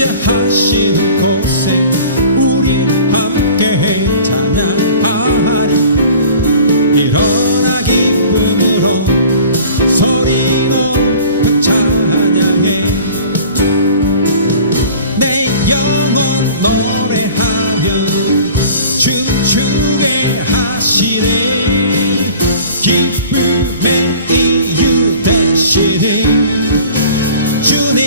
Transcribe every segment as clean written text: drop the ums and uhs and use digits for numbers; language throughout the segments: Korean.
임재하시는 곳에 우리 함께 찬양하리. 일어나 기쁨으로 소리 높여 찬양해. 내 영혼 노래하며 춤추게 하시네. 기쁨의 이유 되시네 주님.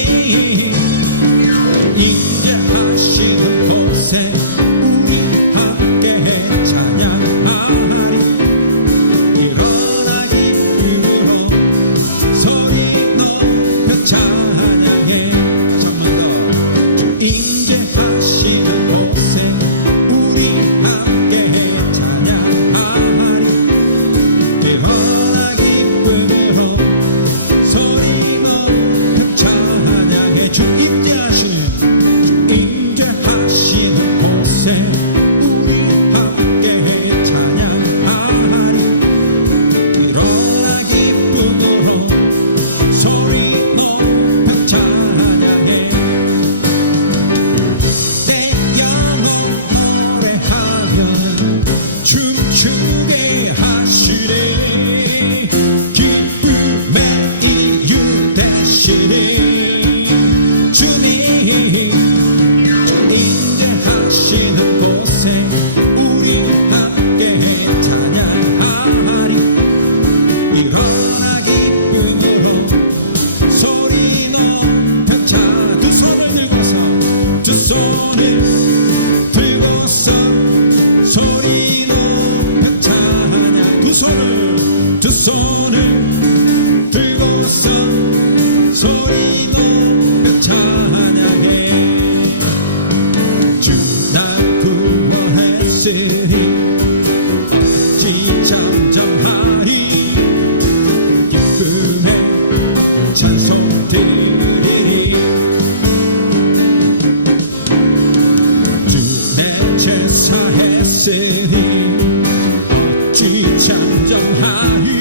임재하시는 곳에 우리 함께 찬양하리. 일어나 기쁨으로 소리 높여 찬양해. 잠만 더. 임재하시는 곳에 우리 함께 찬양하리. 일어나 기쁨으로 소리 높여 찬양해. 주 임재하시는 곳에 우리 함께 찬양하리. 일어나 기쁨으로 소리 높여 찬양해. 내 영혼 노래하며 춤추게 하시네. 기쁨의 이유 되시네 주님. 임재하시는 곳에 우리 함께 찬양하리. 일어나 기쁨으로 소리 높여 찬양. 두 손을 들고서 두 손을 들고서 소리 높여 찬양. 두 손을 들고서 소리 높여 찬양해. 주 날 구원했으니 지창정하리. 기쁨의 찬송 드리리. 주 내 제사 했으니 지창정하리.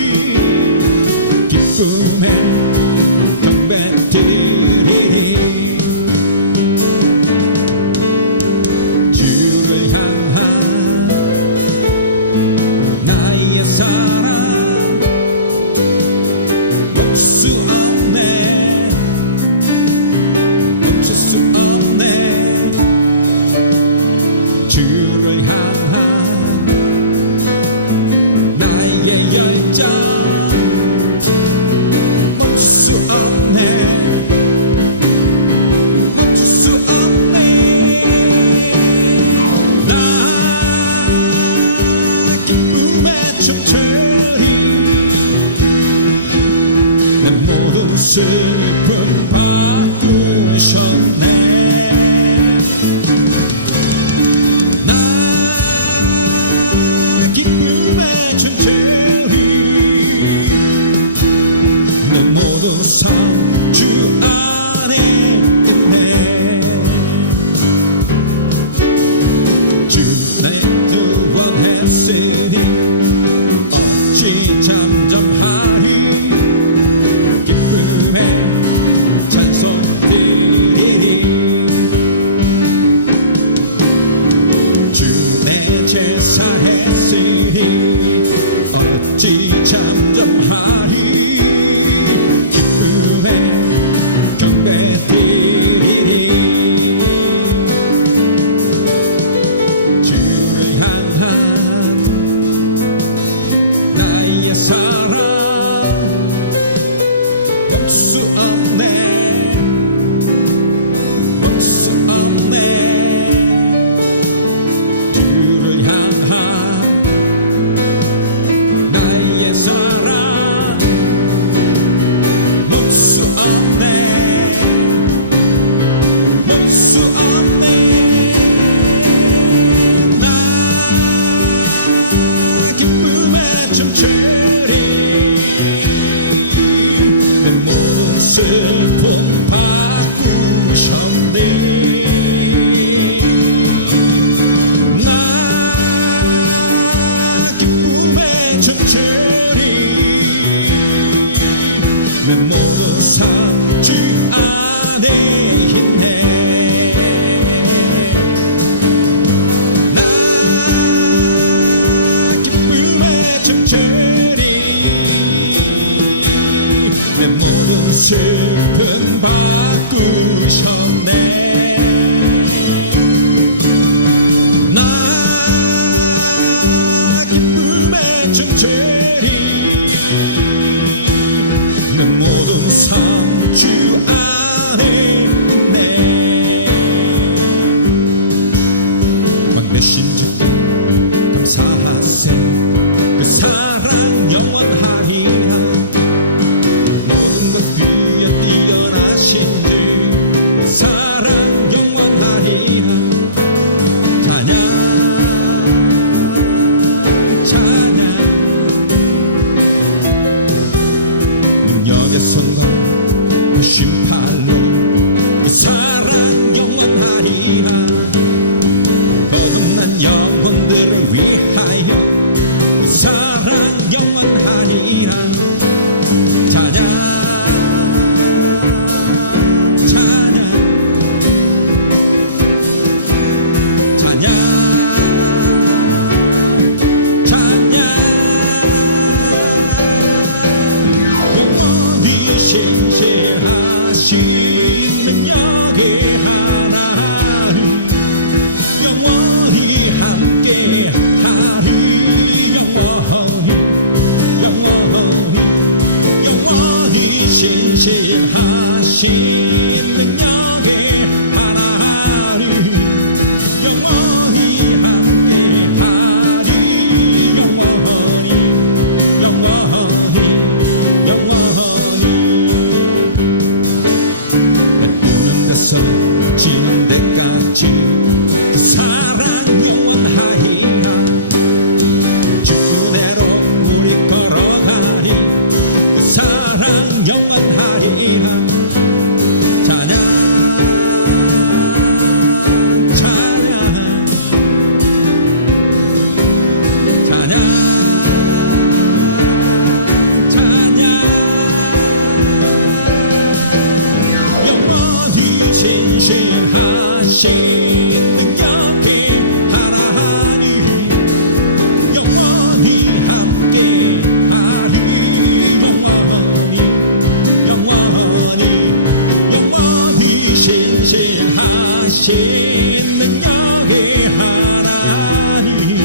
능력의 하나님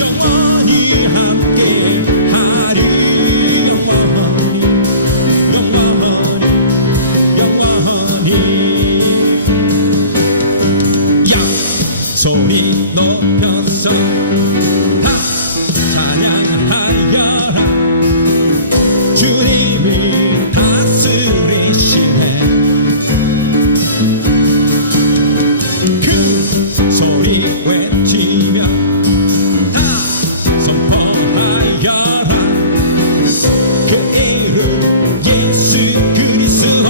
영원히 함께하리 영원히 소리 높여서 다 찬양하여라 주님이 다스리시네 큰 소리 외치며 다 선포하여라 그 이름 예수 그리스도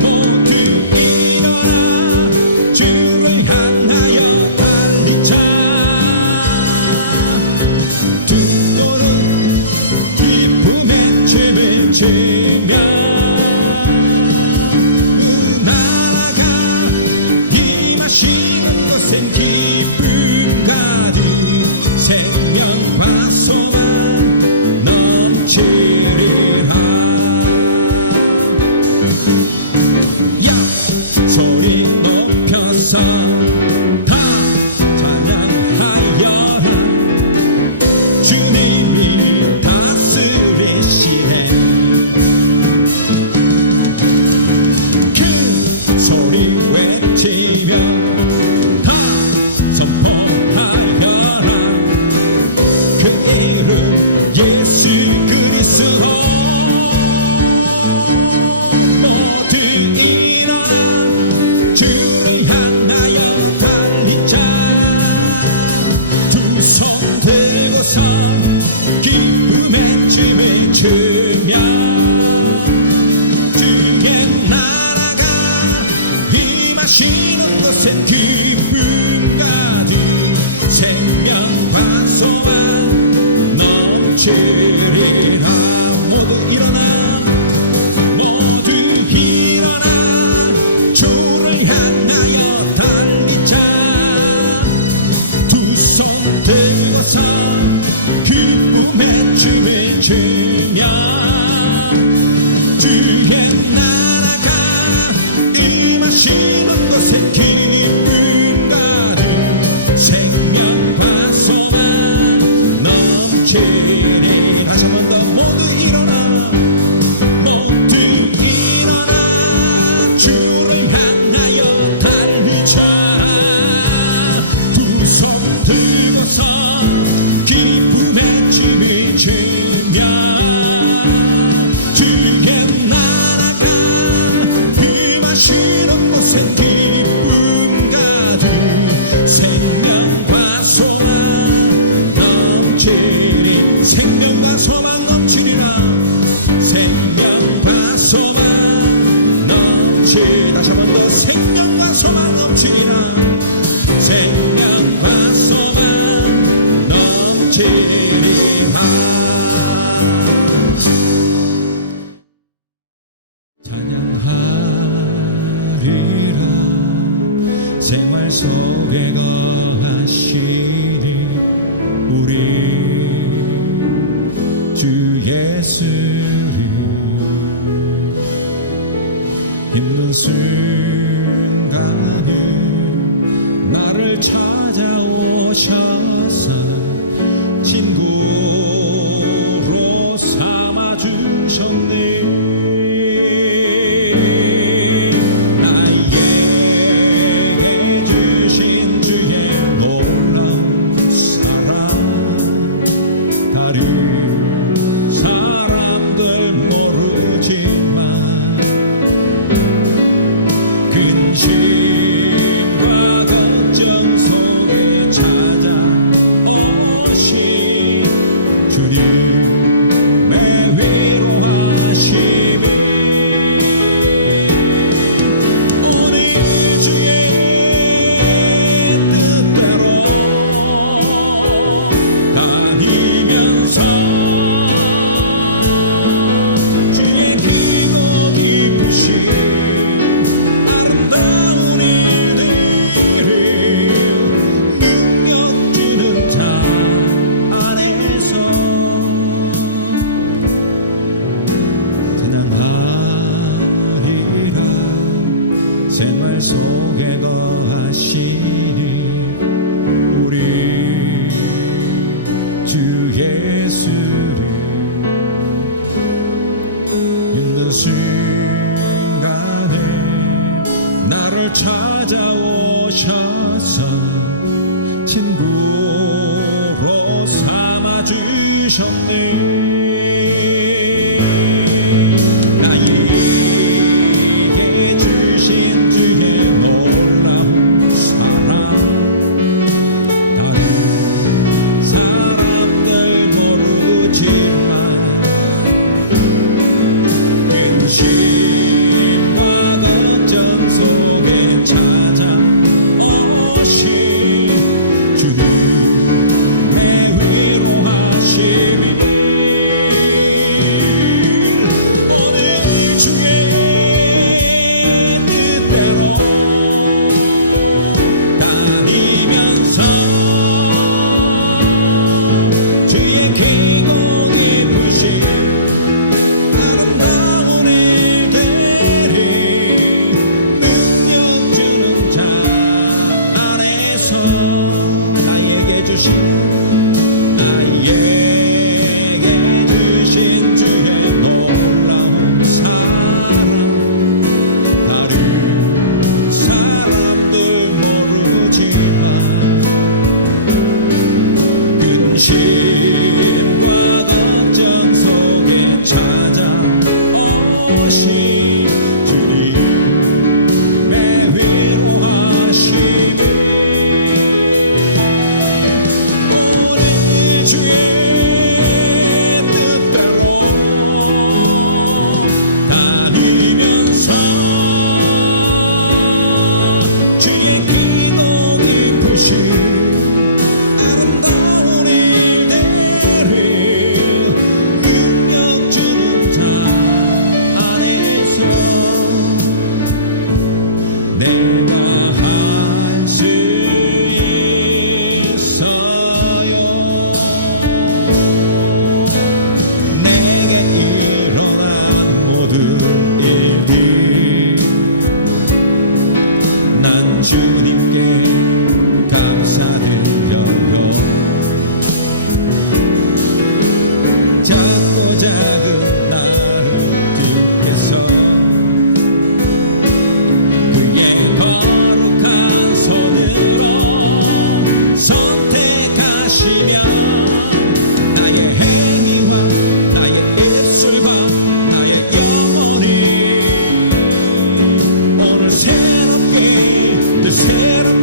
모두 일어나 주를 향하여 달리자 듣고는 기쁨의 춤을 추며 나라가 임하시는 곳엔 기쁨 가득 생명과 소망 넘치리라 야 소리 높여서 다 찬양하여라 주님이 다스리시네 큰 소리 외치며 다 선포하여라 그 이름 예수 그리스도 모두 일어나 주를 향하여 달리자 두 손 들고서 기쁨의 춤을 추며 주의 나라가 임하시는 곳엔 기쁨 가득 생명과 소망 넘치리라 모두 일어나 주를 향하여 달리자 두 손 들고서 기쁨의 춤을 추며 주의 나라가 임하시는 곳에 기쁨 가득 생명과 소망 넘치리 다시 한 번 더 모두 일어나 주를 향하여 달리자 두 손 들고서 기쁨의 춤을 추며 주의 나라가 임하시는 곳엔 기쁨 가득 생명과 소망 넘치리 생명과 소망 넘치리라 생명과 소망 다시 한번 더 생명과 소망 넘치리라 생명과 소망 넘치리라 찬양하리라 생활 속에 거하시니 우리 주 예수를 힘든 순간에 나를 찾아오셔서 친구로 삼아주셨네 나에게 주신 주의 놀라운 사랑 다른 사람들 모르지만 근심과 걱정 속에 찾아 생활 속에 거하시니 우리 주 예수를 힘든 순간에 나를 찾아오셔서 친구로 삼아주셨네. 주님께 감사드려요. 작고 작은 나를 주께서 그의 거룩한 손으로 선택하시며 나의 행위와 나의 입술과 나의 영혼이 오늘 새롭게 늘 새롭게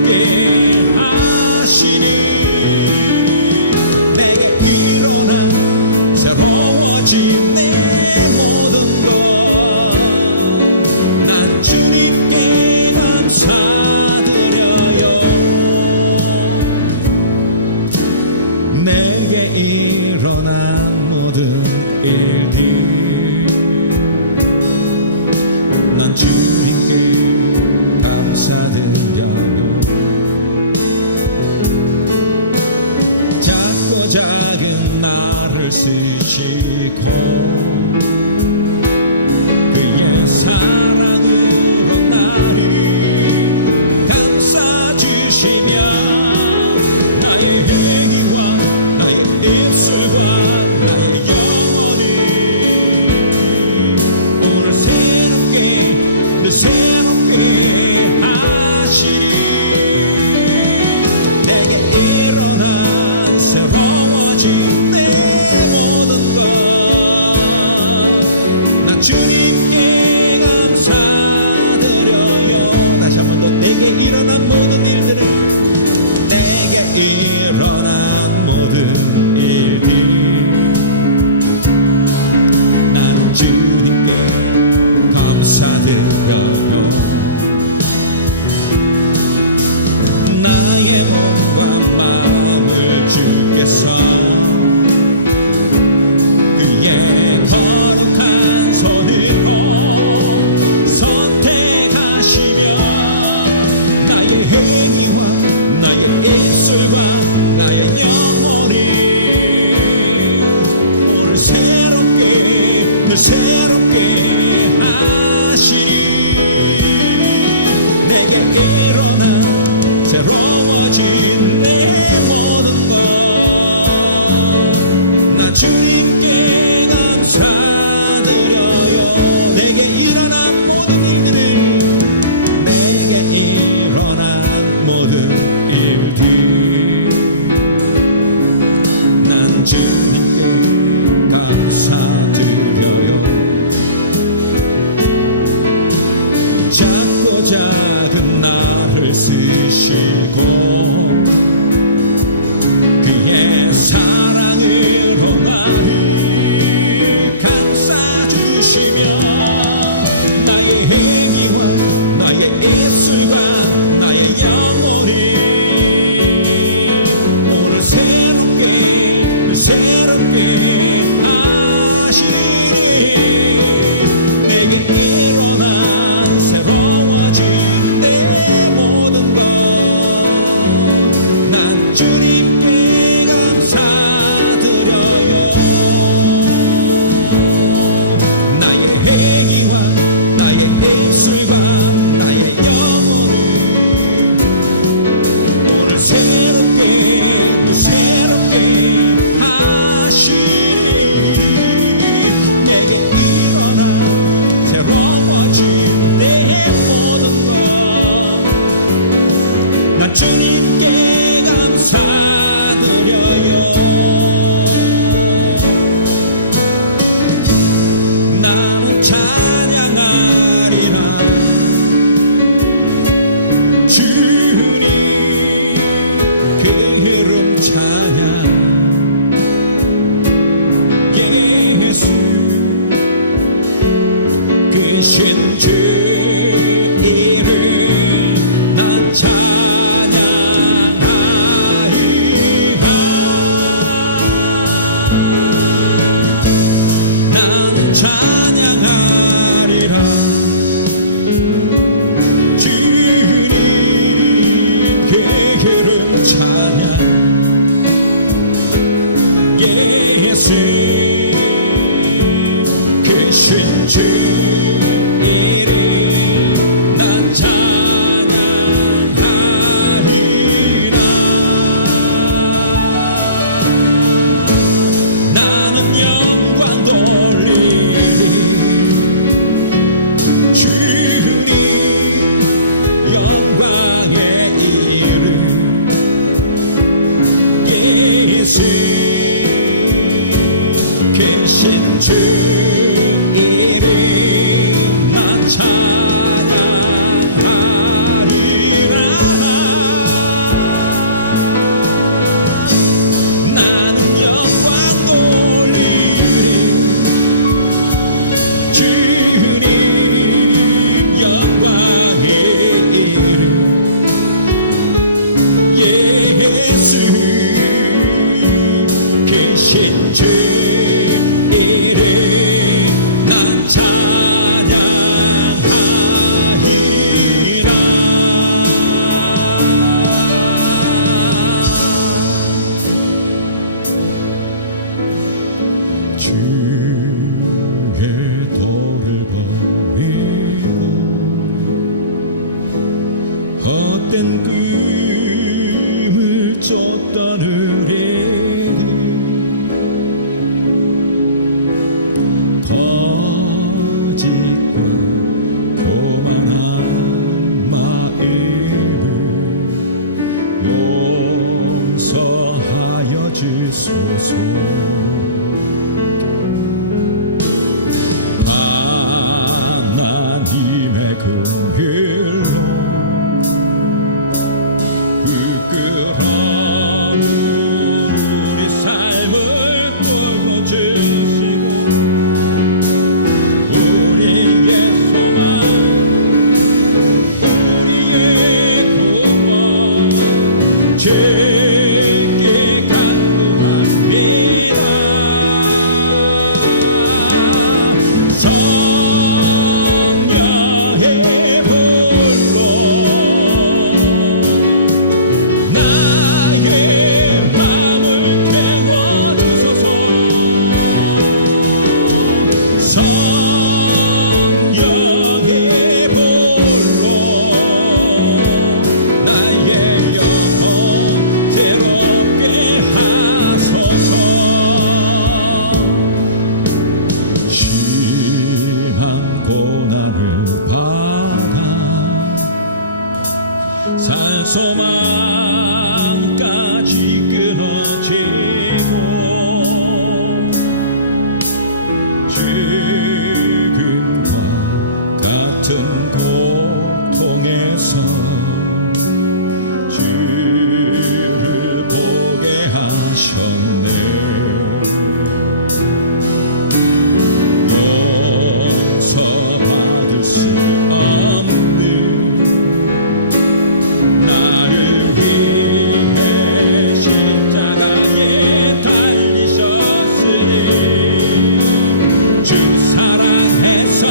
헛된 꿈을 쫓던 거짓과 교만한 마음을 용서하여 주소서. 하나님의 긍휼로 부끄러운 우리 삶을 꾸며주시고 우리의 소망, 우리의 구원 주께 간구합니다. 성령의 불로 나의 마음을 태워주소서. 성령의 불로 나의 영혼 새롭게 하소서. 심한 고난을 받아 산소망까지 끊어지고 죽음과 같은 고통에서 주를 보게 하셨네. 용서받을 수 없는 나를 위해 십자가에 달리셨으니 주 사랑해서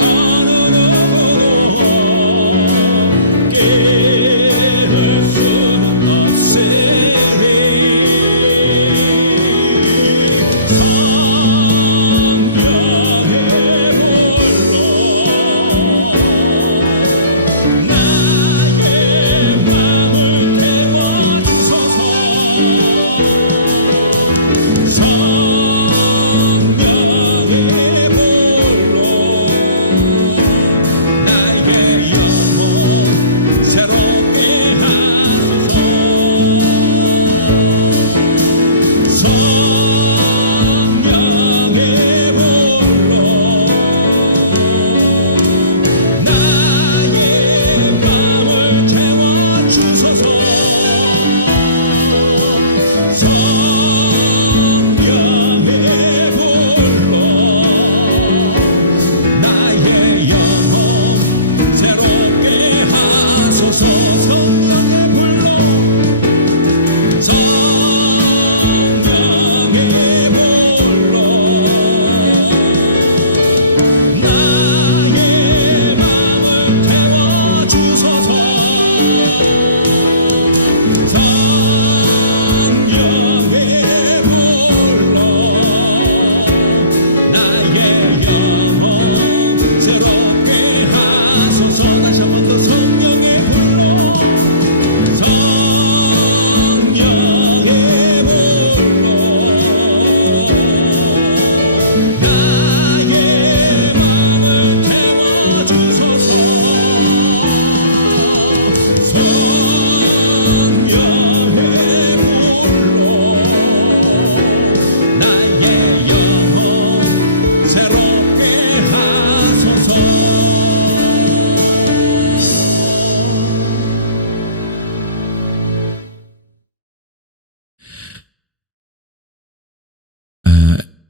어느 누구도 깨울 수는 없으니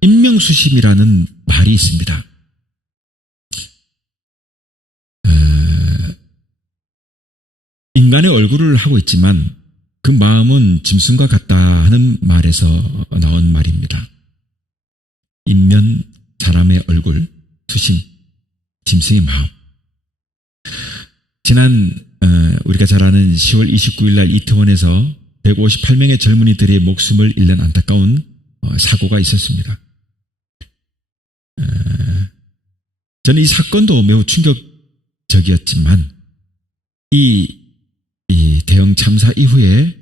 인명수심이라는 말이 있습니다. 인간의 얼굴을 하고 있지만 그 마음은 짐승과 같다 하는 말에서 나온 말입니다. 인면, 사람의 얼굴, 수심, 짐승의 마음. 지난 우리가 잘 아는 10월 29일 날 이태원에서 158명의 젊은이들의 목숨을 잃는 안타까운 사고가 있었습니다. 저는 이 사건도 매우 충격적이었지만 이 대형 참사 이후에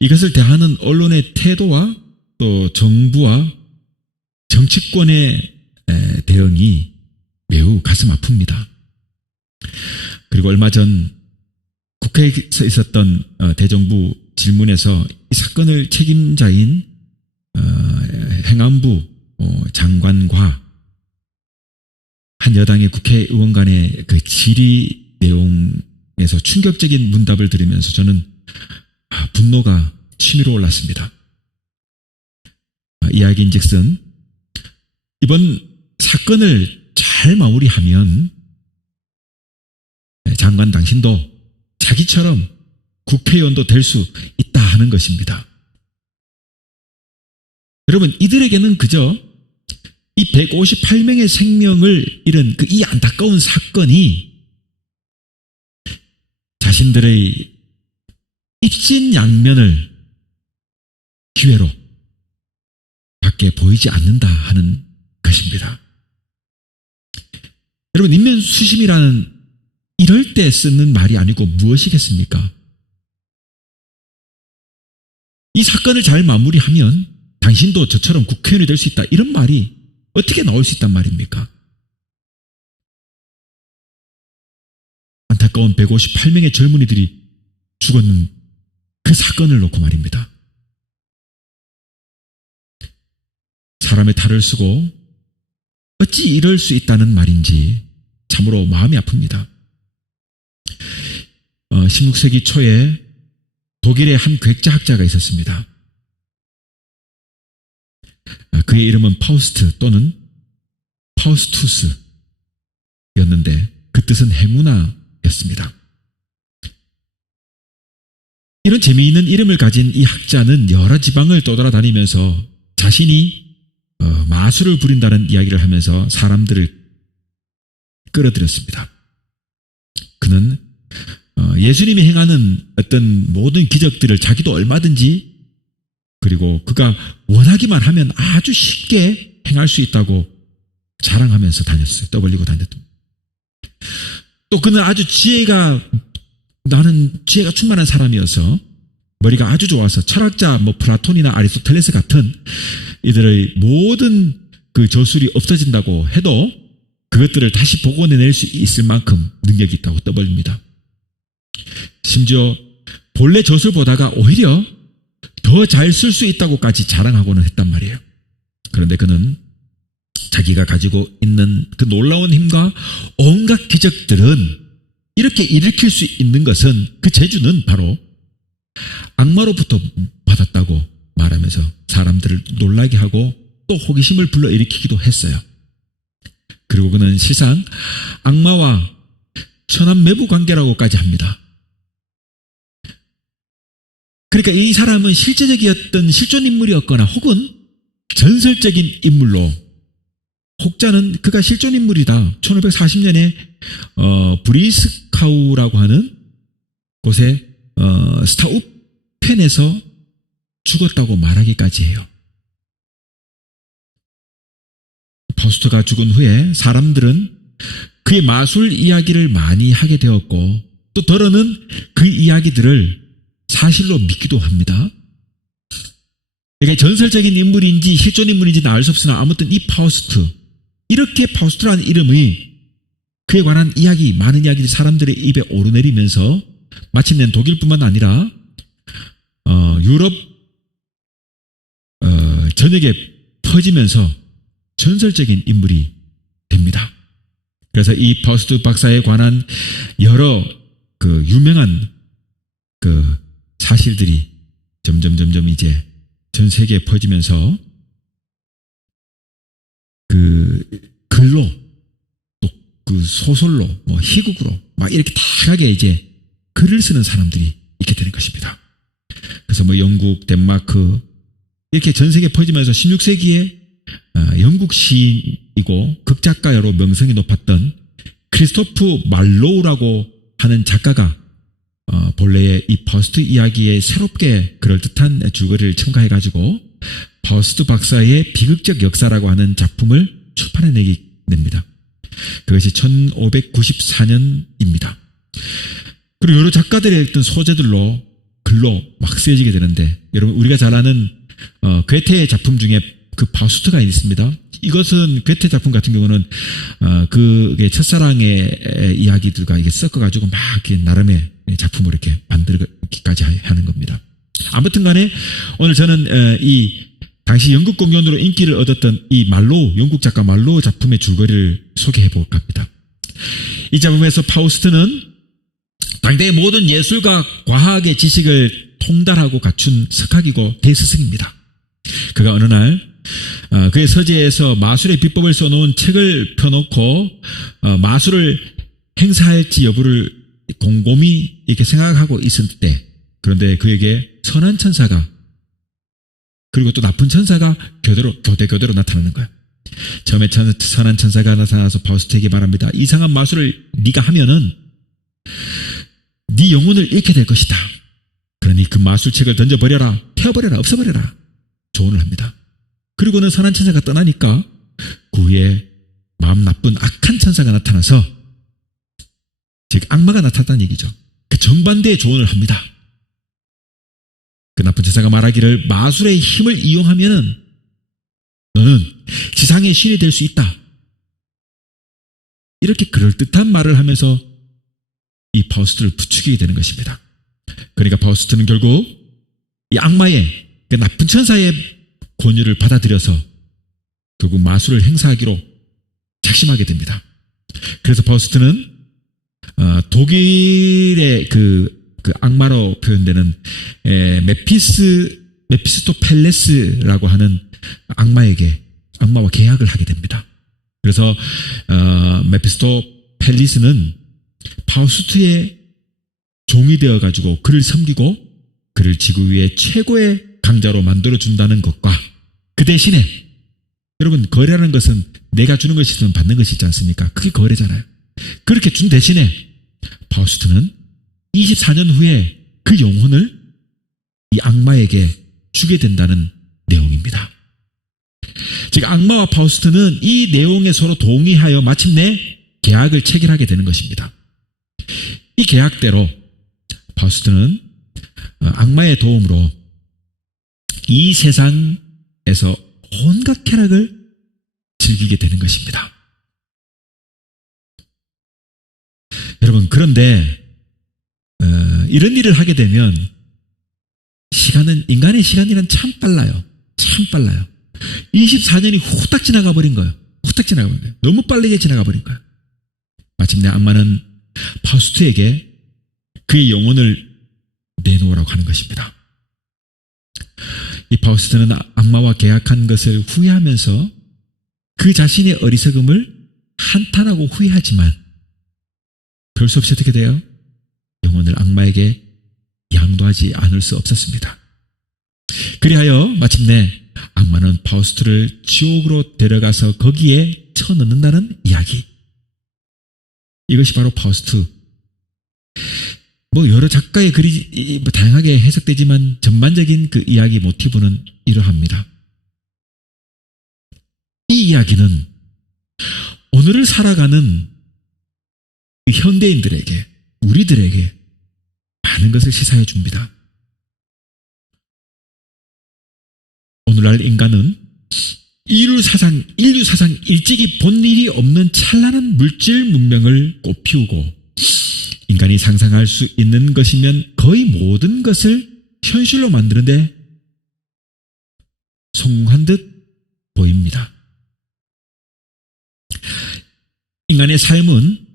이것을 대하는 언론의 태도와 또 정부와 정치권의 대응이 매우 가슴 아픕니다. 그리고 얼마 전 국회에서 있었던 대정부 질문에서 이 사건을 책임자인 행안부 장관과 한 여당의 국회의원 간의 그 질의 내용에서 충격적인 문답을 들으면서 저는 분노가 치밀어 올랐습니다. 이야기인즉슨 이번 사건을 잘 마무리하면 장관 당신도 자기처럼 국회의원도 될 수 있다 하는 것입니다. 여러분, 이들에게는 그저 이 158명의 생명을 잃은 그 이 안타까운 사건이 자신들의 입신양면을 기회로 밖에 보이지 않는다 하는 것입니다. 여러분, 인면수심이라는 이럴 때 쓰는 말이 아니고 무엇이겠습니까? 이 사건을 잘 마무리하면 당신도 저처럼 국회의원이 될 수 있다. 이런 말이 어떻게 나올 수 있단 말입니까? 안타까운 158명의 젊은이들이 죽었는 그 사건을 놓고 말입니다. 사람의 탈을 쓰고 어찌 이럴 수 있다는 말인지 참으로 마음이 아픕니다. 16세기 초에 독일의 한 괴짜학자가 있었습니다. 그의 이름은 파우스트 또는 파우스투스였는데 그 뜻은 행운아였습니다. 이런 재미있는 이름을 가진 이 학자는 여러 지방을 떠돌아다니면서 자신이 마술을 부린다는 이야기를 하면서 사람들을 끌어들였습니다. 그는 예수님이 행하는 어떤 모든 기적들을 자기도 얼마든지 그리고 그가 원하기만 하면 아주 쉽게 행할 수 있다고 자랑하면서 다녔어요. 떠벌리고 다녔던. 또 그는 아주 나는 지혜가 충만한 사람이어서 머리가 아주 좋아서 철학자 플라톤이나 아리스토텔레스 같은 이들의 모든 그 저술이 없어진다고 해도 그것들을 다시 복원해낼 수 있을 만큼 능력이 있다고 떠벌립니다. 심지어 본래 저술보다가 오히려 더 잘 쓸 수 있다고까지 자랑하고는 했단 말이에요. 그런데 그는 자기가 가지고 있는 그 놀라운 힘과 온갖 기적들은 이렇게 일으킬 수 있는 것은 그 재주는 바로 악마로부터 받았다고 말하면서 사람들을 놀라게 하고 또 호기심을 불러일으키기도 했어요. 그리고 그는 실상 악마와 천암매부 관계라고까지 합니다. 그러니까 이 사람은 실제적이었던 실존인물이었거나 혹은 전설적인 인물로, 혹자는 그가 실존인물이다. 1540년에 브리스카우라고 하는 곳에 스타우펜에서 죽었다고 말하기까지 해요. 파우스트가 죽은 후에 사람들은 그의 마술 이야기를 많이 하게 되었고 또 더러는 그 이야기들을 사실로 믿기도 합니다. 이게 전설적인 인물인지 실존인물인지는 알 수 없으나 아무튼 이 파우스트, 이렇게 파우스트라는 이름이 그에 관한 이야기, 많은 이야기들이 사람들의 입에 오르내리면서 마침내 독일뿐만 아니라 유럽 전역에 퍼지면서 전설적인 인물이 됩니다. 그래서 이 파우스트 박사에 관한 여러 그 유명한 그 사실들이 점점 이제 전 세계에 퍼지면서 그 글로 또 그 소설로 희곡으로 막 이렇게 다양하게 이제 글을 쓰는 사람들이 있게 되는 것입니다. 그래서 영국, 덴마크 이렇게 전 세계에 퍼지면서 16세기에 영국 시인이고 극작가로 명성이 높았던 크리스토프 말로우라고 하는 작가가 본래의 이 파우스트 이야기에 새롭게 그럴듯한 줄거리를 첨가해가지고 파우스트 박사의 비극적 역사라고 하는 작품을 출판해내게 됩니다. 그것이 1594년입니다. 그리고 여러 작가들의 어떤 소재들로 글로 막 쓰여지게 되는데, 여러분 우리가 잘 아는 괴테의 작품 중에 그 파우스트가 있습니다. 이것은 괴테 작품 같은 경우는 그게 첫사랑의 이야기들과 이게 섞어가지고 막 이렇게 나름의 작품을 이렇게 만들기까지 하는 겁니다. 아무튼간에 오늘 저는 이 당시 영국 공연으로 인기를 얻었던 이 말로우, 영국 작가 말로우 작품의 줄거리를 소개해 볼까 합니다. 이 작품에서 파우스트는 당대의 모든 예술과 과학의 지식을 통달하고 갖춘 석학이고 대스승입니다. 그가 어느 날 그의 서재에서 마술의 비법을 써놓은 책을 펴놓고 마술을 행사할지 여부를 곰곰이 이렇게 생각하고 있을 때, 그런데 그에게 선한 천사가 그리고 또 나쁜 천사가 교대로 나타나는 거예요. 처음에 선한 천사가 나타나서 파우스트에게 말합니다. 이상한 마술을 네가 하면은 네 영혼을 잃게 될 것이다. 그러니 그 마술책을 던져버려라, 태워버려라, 없애버려라 조언을 합니다. 그리고는 선한 천사가 떠나니까 그 후에 마음 나쁜 악한 천사가 나타나서, 즉 악마가 나타났다는 얘기죠. 그 정반대의 조언을 합니다. 그 나쁜 천사가 말하기를 마술의 힘을 이용하면은 너는 지상의 신이 될 수 있다. 이렇게 그럴듯한 말을 하면서 이 파우스트를 부추기게 되는 것입니다. 그러니까 파우스트는 결국 이 악마의, 그 나쁜 천사의 권유를 받아들여서 결국 마술을 행사하기로 작심하게 됩니다. 그래서 파우스트는 독일의 그 악마로 표현되는 메피스토펠레스라고 하는 악마와 계약을 하게 됩니다. 그래서 메피스토펠리스는 파우스트의 종이 되어가지고 그를 섬기고 그를 지구 위의 최고의 강자로 만들어준다는 것과, 그 대신에 여러분 거래라는 것은 내가 주는 것이 있으면 받는 것이 있지 않습니까? 그게 거래잖아요. 그렇게 준 대신에 파우스트는 24년 후에 그 영혼을 이 악마에게 주게 된다는 내용입니다. 즉 악마와 파우스트는 이 내용에 서로 동의하여 마침내 계약을 체결하게 되는 것입니다. 이 계약대로 파우스트는 악마의 도움으로 이 세상에서 온갖 쾌락을 즐기게 되는 것입니다. 여러분, 그런데 이런 일을 하게 되면 인간의 시간이란 참 빨라요. 참 빨라요. 24년이 후딱 지나가 버린 거예요. 후딱 지나가 버린 거예요. 너무 빠르게 지나가 버린 거예요. 마침내 악마는 파우스트에게 그의 영혼을 내놓으라고 하는 것입니다. 이 파우스트는 악마와 계약한 것을 후회하면서 그 자신의 어리석음을 한탄하고 후회하지만 별 수 없이 어떻게 돼요? 영혼을 악마에게 양도하지 않을 수 없었습니다. 그리하여 마침내 악마는 파우스트를 지옥으로 데려가서 거기에 쳐넣는다는 이야기. 이것이 바로 파우스트. 여러 작가의 글이 다양하게 해석되지만 전반적인 그 이야기 모티브는 이러합니다. 이 이야기는 오늘을 살아가는 현대인들에게, 우리들에게 많은 것을 시사해 줍니다. 오늘날 인간은 인류 사상 일찍이 본 일이 없는 찬란한 물질 문명을 꽃피우고 인간이 상상할 수 있는 것이면 거의 모든 것을 현실로 만드는데 성공한 듯 보입니다. 인간의 삶은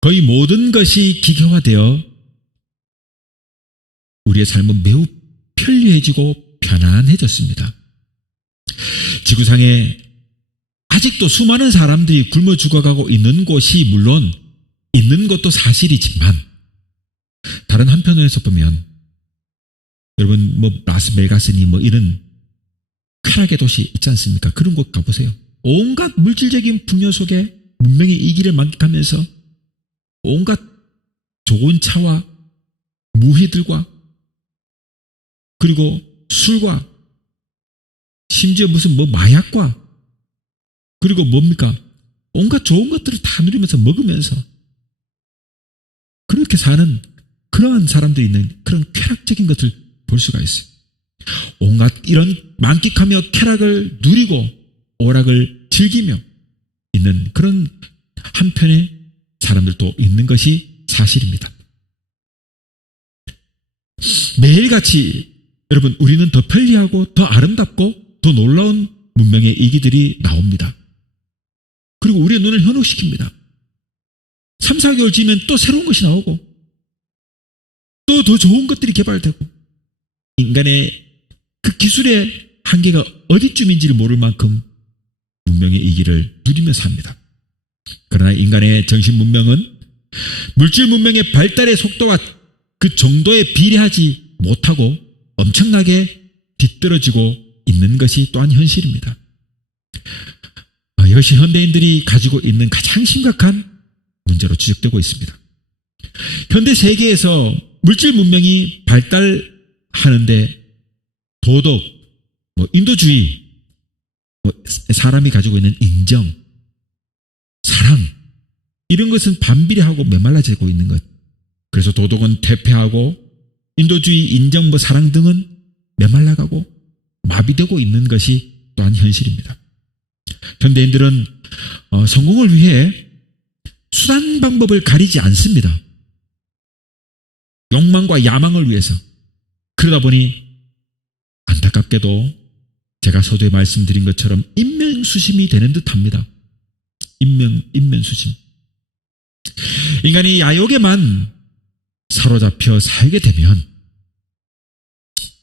거의 모든 것이 기계화되어 우리의 삶은 매우 편리해지고 편안해졌습니다. 지구상에 아직도 수많은 사람들이 굶어 죽어가고 있는 곳이 물론 있는 것도 사실이지만, 다른 한편에서 보면 여러분 라스베가스니 이런 쾌락의 도시 있지 않습니까? 그런 곳 가보세요. 온갖 물질적인 풍요 속에 문명의 이기를 만끽하면서 온갖 좋은 차와 무희들과 그리고 술과 심지어 무슨 마약과 그리고 온갖 좋은 것들을 다 누리면서 먹으면서 그렇게 사는 그러한 사람들이 있는 그런 쾌락적인 것을 볼 수가 있어요. 온갖 이런 만끽하며 쾌락을 누리고 오락을 즐기며 있는 그런 한편의 사람들도 있는 것이 사실입니다. 매일같이 여러분 우리는 더 편리하고 더 아름답고 더 놀라운 문명의 이기들이 나옵니다. 그리고 우리의 눈을 현혹시킵니다. 3, 4개월 지면 또 새로운 것이 나오고 또 더 좋은 것들이 개발되고 인간의 그 기술의 한계가 어디쯤인지를 모를 만큼 문명의 이기를 누리며 삽니다. 그러나 인간의 정신 문명은 물질 문명의 발달의 속도와 그 정도에 비례하지 못하고 엄청나게 뒤떨어지고 있는 것이 또한 현실입니다. 이것이 현대인들이 가지고 있는 가장 심각한 문제로 지적되고 있습니다. 현대 세계에서 물질 문명이 발달하는데 도덕, 인도주의, 사람이 가지고 있는 인정, 사랑 이런 것은 반비례하고 메말라지고 있는 것. 그래서 도덕은 퇴폐하고 인도주의, 인정, 사랑 등은 메말라가고 마비되고 있는 것이 또한 현실입니다. 현대인들은 성공을 위해 수단 방법을 가리지 않습니다. 욕망과 야망을 위해서. 그러다 보니 안타깝게도 제가 서두에 말씀드린 것처럼 인면수심이 되는 듯합니다. 인면수심. 인간이 야욕에만 사로잡혀 살게 되면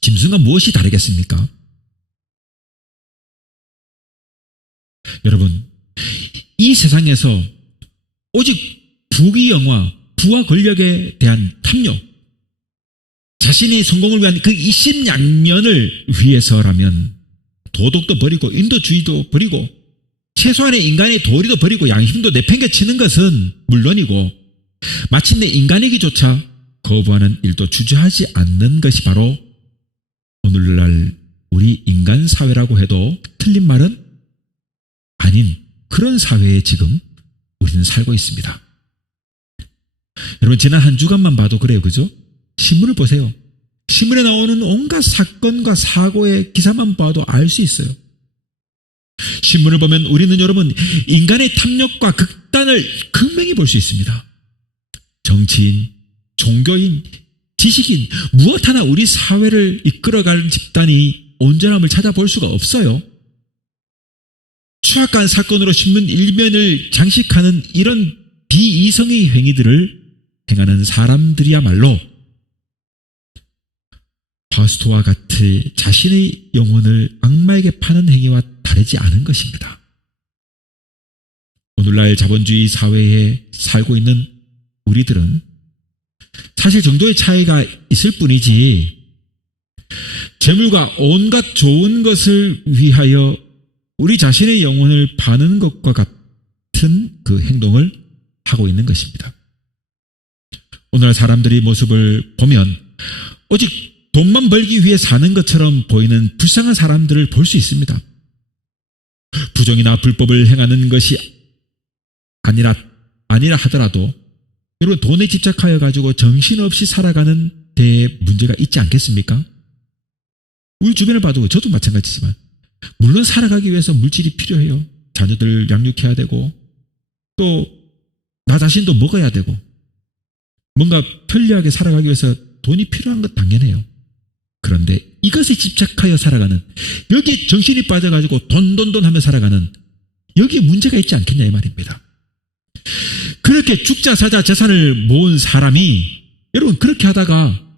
짐승과 무엇이 다르겠습니까? 여러분, 이 세상에서 오직 부귀영화, 부와 권력에 대한 탐욕, 자신이 성공을 위한 그 이심양면을 위해서라면 도덕도 버리고 인도주의도 버리고 최소한의 인간의 도리도 버리고 양심도 내팽개치는 것은 물론이고 마침내 인간에게조차 거부하는 일도 주저하지 않는 것이 바로 오늘날 우리 인간 사회라고 해도 틀린 말은 아닌 그런 사회에 지금 우리는 살고 있습니다. 여러분 지난 한 주간만 봐도 그래요. 그죠? 신문을 보세요. 신문에 나오는 온갖 사건과 사고의 기사만 봐도 알 수 있어요. 신문을 보면 우리는 여러분 인간의 탐욕과 극단을 극명히 볼 수 있습니다. 정치인, 종교인, 지식인 무엇 하나 우리 사회를 이끌어갈 집단이 온전함을 찾아볼 수가 없어요. 추악한 사건으로 신문 일면을 장식하는 이런 비이성의 행위들을 행하는 사람들이야말로 파우스토와 같이 자신의 영혼을 악마에게 파는 행위와 다르지 않은 것입니다. 오늘날 자본주의 사회에 살고 있는 우리들은 사실 정도의 차이가 있을 뿐이지 재물과 온갖 좋은 것을 위하여 우리 자신의 영혼을 파는 것과 같은 그 행동을 하고 있는 것입니다. 오늘날 사람들의 모습을 보면 오직 돈만 벌기 위해 사는 것처럼 보이는 불쌍한 사람들을 볼 수 있습니다. 부정이나 불법을 행하는 것이 아니라 하더라도 여러분 돈에 집착하여 가지고 정신없이 살아가는 데에 문제가 있지 않겠습니까? 우리 주변을 봐도 저도 마찬가지지만 물론 살아가기 위해서 물질이 필요해요. 자녀들 양육해야 되고 또 나 자신도 먹어야 되고 뭔가 편리하게 살아가기 위해서 돈이 필요한 것 당연해요. 그런데 이것에 집착하여 살아가는 여기에 정신이 빠져가지고 돈 하며 살아가는 여기에 문제가 있지 않겠냐 이 말입니다. 그렇게 죽자 사자 재산을 모은 사람이 여러분 그렇게 하다가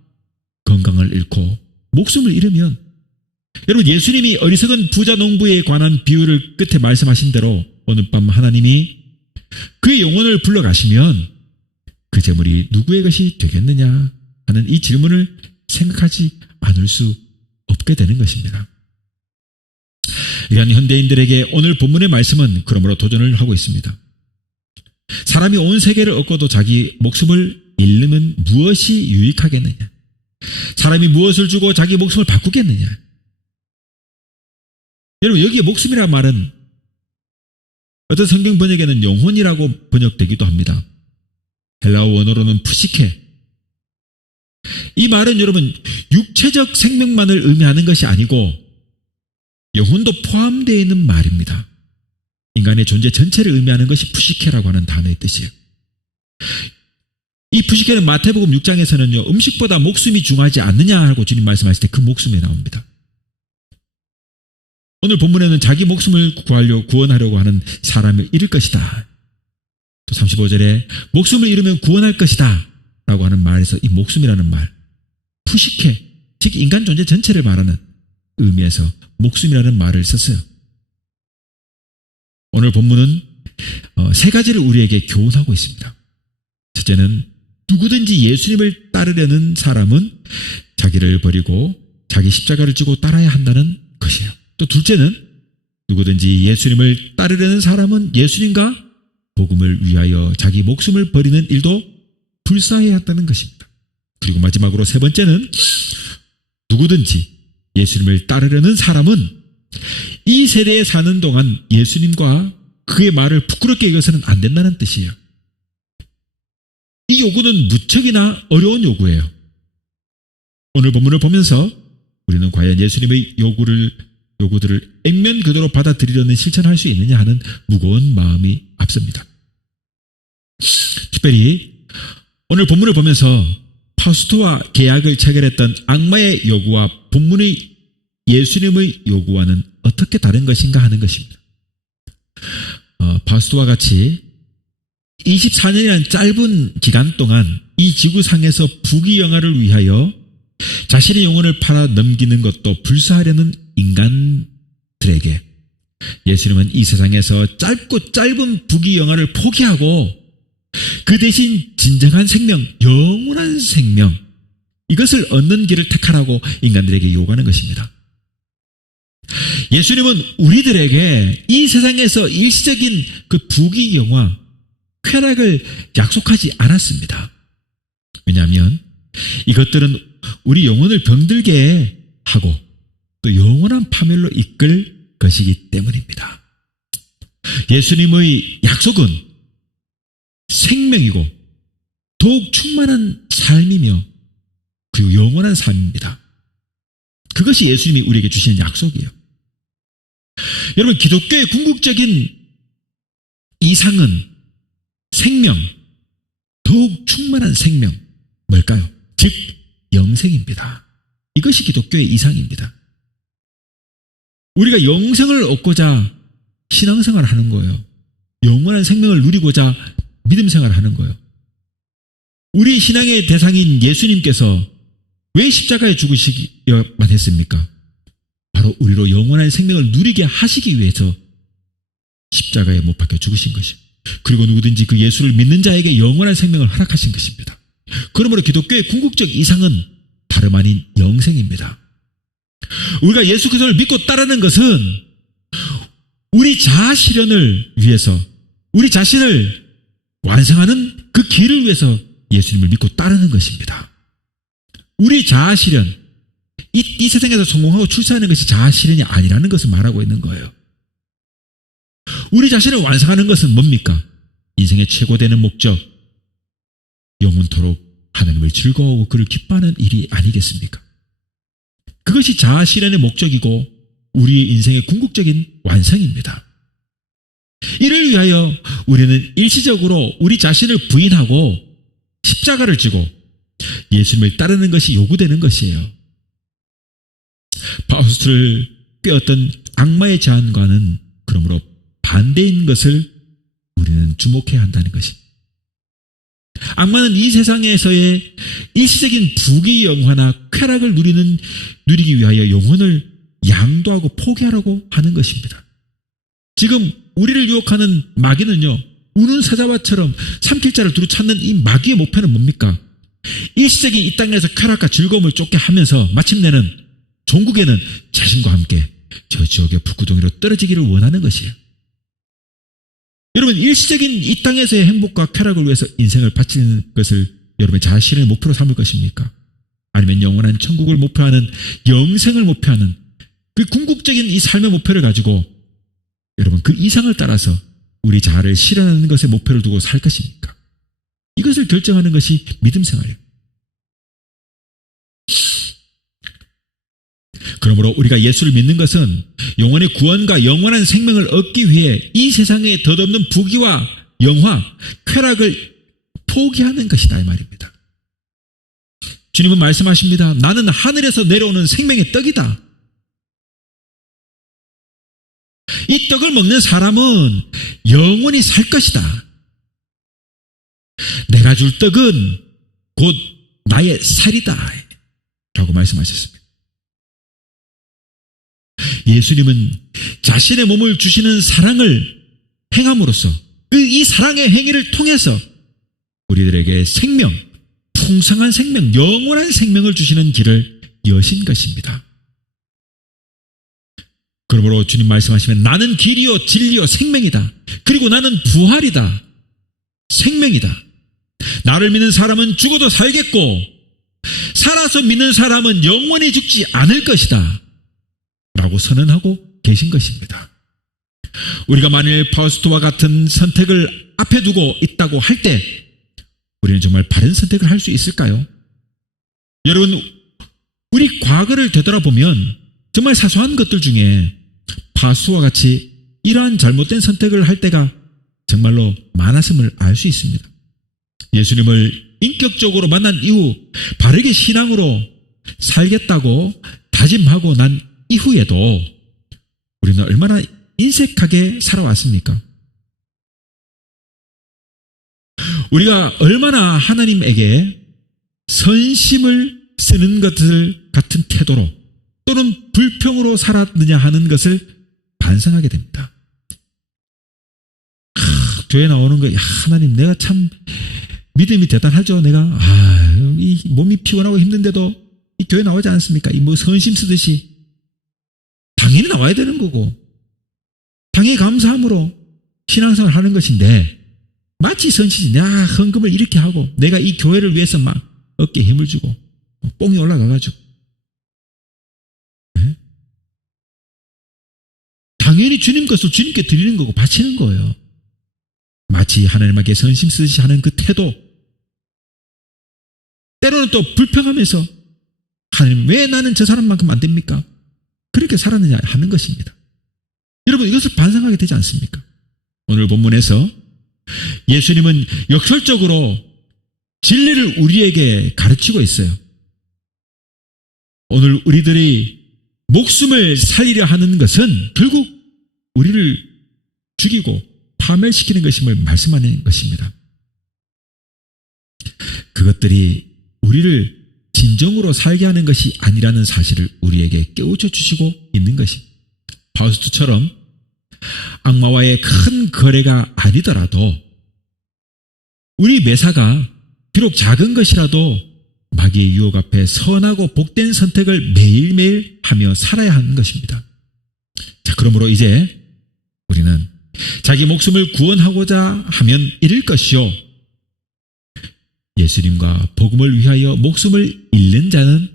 건강을 잃고 목숨을 잃으면 여러분 예수님이 어리석은 부자 농부에 관한 비유를 끝에 말씀하신 대로 오늘 밤 하나님이 그의 영혼을 불러가시면 그 재물이 누구의 것이 되겠느냐 하는 이 질문을 생각하지 않을 수 없게 되는 것입니다. 이러한 현대인들에게 오늘 본문의 말씀은 그러므로 도전을 하고 있습니다. 사람이 온 세계를 얻고도 자기 목숨을 잃으면 무엇이 유익하겠느냐? 사람이 무엇을 주고 자기 목숨을 바꾸겠느냐? 여러분 여기에 목숨이라는 말은 어떤 성경 번역에는 영혼이라고 번역되기도 합니다. 헬라어 원어로는 푸시케, 이 말은 여러분 육체적 생명만을 의미하는 것이 아니고 영혼도 포함되어 있는 말입니다. 인간의 존재 전체를 의미하는 것이 푸시케라고 하는 단어의 뜻이에요. 이 푸시케는 마태복음 6장에서는요, 음식보다 목숨이 중요하지 않느냐 하고 주님 말씀하실 때 그 목숨이 나옵니다. 오늘 본문에는 자기 목숨을 구원하려고 하는 사람을 잃을 것이다. 또 35절에 목숨을 잃으면 구원할 것이다 라고 하는 말에서 이 목숨이라는 말, 푸시케, 즉 인간 존재 전체를 말하는 의미에서 목숨이라는 말을 썼어요. 오늘 본문은 세 가지를 우리에게 교훈하고 있습니다. 첫째는 누구든지 예수님을 따르려는 사람은 자기를 버리고 자기 십자가를 지고 따라야 한다는 것이에요. 또 둘째는 누구든지 예수님을 따르려는 사람은 예수님과 복음을 위하여 자기 목숨을 버리는 일도 불사해야 한다는 것입니다. 그리고 마지막으로 세 번째는 누구든지 예수님을 따르려는 사람은 이 세대에 사는 동안 예수님과 그의 말을 부끄럽게 여겨서는 안 된다는 뜻이에요. 이 요구는 무척이나 어려운 요구예요. 오늘 본문을 보면서 우리는 과연 예수님의 요구들을 액면 그대로 받아들이려는 실천할 수 있느냐 하는 무거운 마음이 앞섭니다. 특별히 오늘 본문을 보면서 파우스트와 계약을 체결했던 악마의 요구와 본문의 예수님의 요구와는 어떻게 다른 것인가 하는 것입니다. 파우스트와 같이 24년이라는 짧은 기간 동안 이 지구상에서 부귀영화를 위하여 자신의 영혼을 팔아 넘기는 것도 불사하려는 인간들에게 예수님은 이 세상에서 짧은 부귀영화를 포기하고 그 대신 진정한 생명, 영원한 생명, 이것을 얻는 길을 택하라고 인간들에게 요구하는 것입니다. 예수님은 우리들에게 이 세상에서 일시적인 그 부귀영화, 쾌락을 약속하지 않았습니다. 왜냐하면 이것들은 우리 영혼을 병들게 하고 또 영원한 파멸로 이끌 것이기 때문입니다. 예수님의 약속은 생명이고 더욱 충만한 삶이며 그리고 영원한 삶입니다. 그것이 예수님이 우리에게 주시는 약속이에요. 여러분, 기독교의 궁극적인 이상은 생명, 더욱 충만한 생명, 뭘까요? 즉 영생입니다. 이것이 기독교의 이상입니다. 우리가 영생을 얻고자 신앙생활을 하는 거예요. 영원한 생명을 누리고자 믿음생활을 하는 거예요. 우리 신앙의 대상인 예수님께서 왜 십자가에 죽으시기만 했습니까? 바로 우리로 영원한 생명을 누리게 하시기 위해서 십자가에 못 박혀 죽으신 것입니다. 그리고 누구든지 그 예수를 믿는 자에게 영원한 생명을 허락하신 것입니다. 그러므로 기독교의 궁극적 이상은 다름 아닌 영생입니다. 우리가 예수 그리스도를 믿고 따르는 것은 우리 자아 실현을 위해서, 우리 자신을 완성하는 그 길을 위해서 예수님을 믿고 따르는 것입니다. 우리 자아 실현, 이 세상에서 성공하고 출세하는 것이 자아 실현이 아니라는 것을 말하고 있는 거예요. 우리 자신을 완성하는 것은 뭡니까? 인생의 최고되는 목적, 영원토록 하나님을 즐거워하고 그를 기뻐하는 일이 아니겠습니까? 그것이 자아 실현의 목적이고 우리의 인생의 궁극적인 완성입니다. 이를 위하여 우리는 일시적으로 우리 자신을 부인하고 십자가를 지고 예수님을 따르는 것이 요구되는 것이에요. 파우스트를 꿰었던 악마의 제안과는 그러므로 반대인 것을 우리는 주목해야 한다는 것입니다. 악마는 이 세상에서의 일시적인 부귀영화나 쾌락을 누리기 위하여 영혼을 양도하고 포기하라고 하는 것입니다. 지금 우리를 유혹하는 마귀는요, 우는 사자와처럼 삼킬자를 두루 찾는 이 마귀의 목표는 뭡니까? 일시적인 이 땅에서 쾌락과 즐거움을 쫓게 하면서 마침내는 종국에는 자신과 함께 저 지옥의 불구덩이로 떨어지기를 원하는 것이에요. 여러분, 일시적인 이 땅에서의 행복과 쾌락을 위해서 인생을 바치는 것을 여러분의 자신의 목표로 삼을 것입니까? 아니면 영원한 천국을 목표하는, 영생을 목표하는 그 궁극적인 이 삶의 목표를 가지고 여러분 그 이상을 따라서 우리 자아를 실현하는 것에 목표를 두고 살 것입니까? 이것을 결정하는 것이 믿음 생활이에요. 그러므로 우리가 예수를 믿는 것은 영혼의 구원과 영원한 생명을 얻기 위해 이 세상에 덧없는 부귀와 영화, 쾌락을 포기하는 것이다 이 말입니다. 주님은 말씀하십니다. 나는 하늘에서 내려오는 생명의 떡이다. 이 떡을 먹는 사람은 영원히 살 것이다. 내가 줄 떡은 곧 나의 살이다 라고 말씀하셨습니다. 예수님은 자신의 몸을 주시는 사랑을 행함으로써 이 사랑의 행위를 통해서 우리들에게 생명, 풍성한 생명, 영원한 생명을 주시는 길을 여신 것입니다. 그러므로 주님 말씀하시면 나는 길이요 진리요 생명이다. 그리고 나는 부활이다. 생명이다. 나를 믿는 사람은 죽어도 살겠고 살아서 믿는 사람은 영원히 죽지 않을 것이다 라고 선언하고 계신 것입니다. 우리가 만일 파우스트와 같은 선택을 앞에 두고 있다고 할 때 우리는 정말 바른 선택을 할 수 있을까요? 여러분, 우리 과거를 되돌아보면 정말 사소한 것들 중에 파우스트와 같이 이러한 잘못된 선택을 할 때가 정말로 많았음을 알 수 있습니다. 예수님을 인격적으로 만난 이후 바르게 신앙으로 살겠다고 다짐하고 난 이후에도 우리는 얼마나 인색하게 살아왔습니까? 우리가 얼마나 하나님에게 선심을 쓰는 것들 같은 태도로 또는 불평으로 살았느냐 하는 것을 반성하게 됩니다. 교회 나오는 거, 하나님 내가 참 믿음이 대단하죠. 내가 이 몸이 피곤하고 힘든데도 이 교회 나오지 않습니까? 이 뭐 선심 쓰듯이 당연히 나와야 되는 거고 당연히 감사함으로 신앙생활을 하는 것인데 마치 선심이 내가 헌금을 이렇게 하고 내가 이 교회를 위해서 막 어깨에 힘을 주고 뽕이 올라가가지고 네? 당연히 주님 것을 주님께 드리는 거고 바치는 거예요. 마치 하나님에게 선심 쓰듯이 하는 그 태도, 때로는 또 불평하면서 하나님 왜 나는 저 사람만큼 안 됩니까? 그렇게 살았느냐 하는 것입니다. 여러분, 이것을 반성하게 되지 않습니까? 오늘 본문에서 예수님은 역설적으로 진리를 우리에게 가르치고 있어요. 오늘 우리들이 목숨을 살리려 하는 것은 결국 우리를 죽이고 파멸시키는 것임을 말씀하는 것입니다. 그것들이 우리를 진정으로 살게 하는 것이 아니라는 사실을 우리에게 깨우쳐 주시고 있는 것입니다. 파우스트처럼 악마와의 큰 거래가 아니더라도 우리 매사가 비록 작은 것이라도 마귀의 유혹 앞에 선하고 복된 선택을 매일매일 하며 살아야 하는 것입니다. 자, 그러므로 이제 우리는 자기 목숨을 구원하고자 하면 잃을 것이요 예수님과 복음을 위하여 목숨을 잃는 자는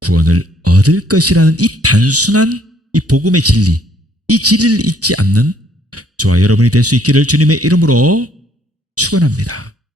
구원을 얻을 것이라는 이 단순한 이 복음의 진리, 이 진리를 잊지 않는 저와 여러분이 될 수 있기를 주님의 이름으로 축원합니다.